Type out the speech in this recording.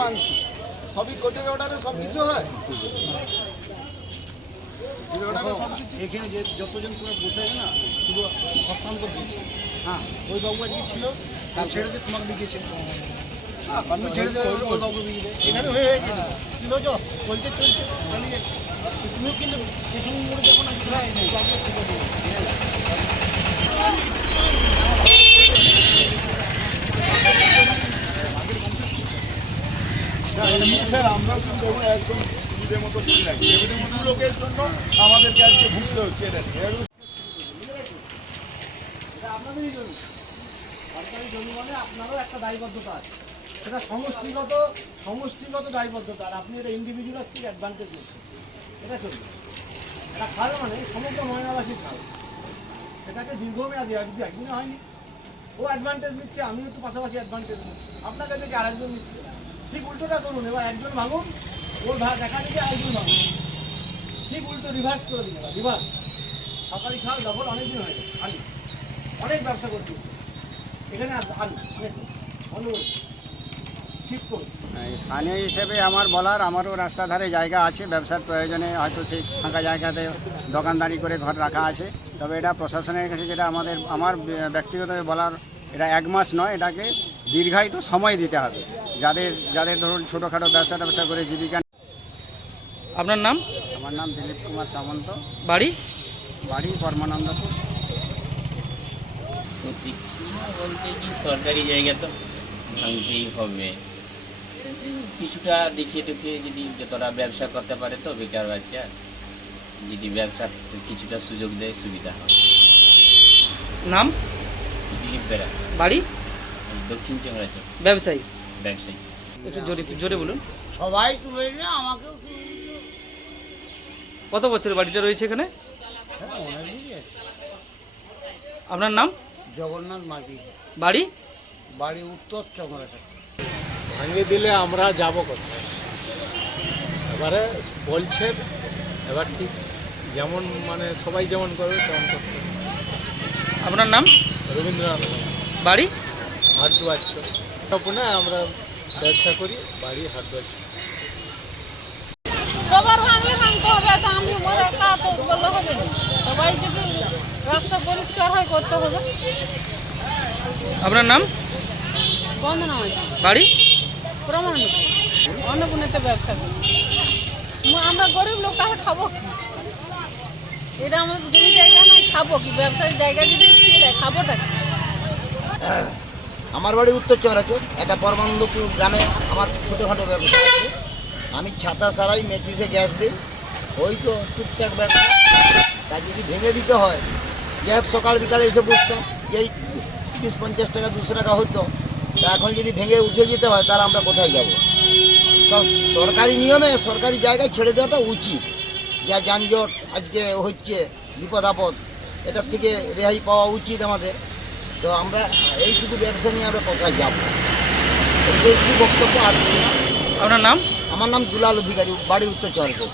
মানছি, সবই কোর্টের অর্ডারে সব কিছু হয়। এখানে যে যতজন তোমরা বসে আছে না, শুধু হস্তান্তর দিয়েছে। হ্যাঁ, ওই বাবু আজকে ছিল, তার ছেড়ে দিয়ে তোমাকে বিকেছে। ছেড়ে দেবে, ওই বাবু বিকে এখানে হয়ে গেছে। কি বলছো? চলছে চালিয়ে যাচ্ছে। তুমিও কিন্তু পেছন মোড়ে যখন স্যার আমরাও কিন্তু একদম সুবিধের মতো করে রাখি, কিছু লোকের জন্য আমাদেরকে আজকে ভুগতে হচ্ছে। এটা আপনাদেরই জমি, সরকারি জমি মানে আপনারও একটা দায়বদ্ধতা আছে, সেটা সমষ্টিগত দায়বদ্ধতা। আর আপনি এটা ইন্ডিভিজুয়ালিস্টিক অ্যাডভান্টেজ নিচ্ছেন, এটা চলবে। এটা খাল মানে সমগ্র ময়নাবাসীর খাল, সেটাকে দীর্ঘমেয়াদী একদিনে হয়নি। ও অ্যাডভান্টেজ নিচ্ছে, আমিও তো পাশাপাশি অ্যাডভান্টেজ নিচ্ছি, আপনাকে দেখে আরেকজন নিচ্ছে। ঠিক উল্টোটা করুন, এবার একজন ভাঙুন, ওর দেখা দিকে আরেকজন ভাঙুন, ঠিক উল্টো রিভার্স করে দিন। এবার রিভার্স, সরকারি খাল দখল অনেকদিন হয়ে গেছে, আনি অনেক ব্যবসা করতে এখানে আনি অনেক অনুরোধ শিফট করুন। স্থানীয় হিসেবে আমার বলার, আমারও রাস্তা ধারে জায়গা আছে, ব্যবসার প্রয়োজনে হয়তো সেই ফাঁকা জায়গাতে দোকানদারি করে ঘর রাখা আছে। তবে এটা প্রশাসনের কাছে যেটা আমার ব্যক্তিগতভাবে বলার, এটা 1 মাস নয়, এটাকে দীর্ঘায়িত সময় দিতে হবে। যাদের ধরুন ছোটোখাটো ব্যবসা করে জীবিকা। আপনার নাম? আমার নাম দিলীপ কুমার সামন্ত। বাড়ি? বাড়ি পরমানন্দপুর। প্রতিক্রিয়া বলতে কি, সরকারি জায়গা তো ভাঙতেই হবে। কিছুটা দেখিয়ে যদি যতটা ব্যবসা করতে পারে, তো বেকার বাচ্চা যদি ব্যবসা কিছুটা সুযোগ দেয়, সুবিধা হয়। নাম? দিলীপ বেরা। বাড়ি? দক্ষিণ চেংড়াচর। ব্যবসায়ী? ব্যবসায়ী। একটু জোরে বলুন। সবাই তুলে নিয়ে আমাকেও কত বছরের বাড়িটা রয়েছে এখানে? আপনার নাম? জগন্নাথ মাঝি। বাড়ি? বাড়ি উত্তর চন্দ্রাচর। ভাঙিয়ে দিলে আমরা যাব কোথায়? এবারে বলছেন, এবার ঠিক যেমন মানে সবাই যেমন করবে তেমন করতে হবে। আপনার নাম? রবীন্দ্রনাথ। বাড়ি? হাটদুয়াচ্ছ। তপনে আমরা ব্যবসা করি, বাড়ি হাটদুয়াচ্ছ। সবার ভাঙলে ভাঙতে হবে, তো আমি মনে একা তো বললে হবে না, সবাই যদি রাস্তা পরিষ্কার হয় করতে হবে। আপনার নাম? বন্ধনা মাঝি। বাড়ি? প্রমাণ অন্নপূর্ণাতে ব্যবসা করি। আমরা গরিব লোক, তাহলে খাবো কি? এটা আমাদের জমি জায়গা নাই, খাবো কি? ব্যবসার জায়গা যদি ছিল, খাবোটা কি? আমার বাড়ি উত্তর চন্দ্রাচর। একটা পরমানন্দপুর গ্রামে আমার ছোটোখাটো ব্যবসা আছে। আমি ছাতা সারাই, মেচিসে গ্যাস দিই, ওই তো টুকটাক ব্যবসা। তা যদি ভেঙে দিতে হয়, যে সকাল বিকালে এসে বুঝতাম যে 30-50 টাকা 200 টাকা হতো, তা এখন যদি ভেঙে উঠে যেতে হয়, তাহলে আমরা কোথায় যাব? তো সরকারি নিয়মে সরকারি জায়গায় ছেড়ে দেওয়াটা উচিত। যা যানজট আজকে হচ্ছে, বিপদ আপদ, এটার থেকে রেহাই পাওয়া উচিত আমাদের। তো আমরা এইটুকু ব্যবসা নিয়ে আমরা কোথায় যাব? এইটাই শুধু বক্তব্য। আর আপনার নাম? আমার নাম দুলাল অধিকারী, বাড়ি উত্তর চন্দ্রাচর।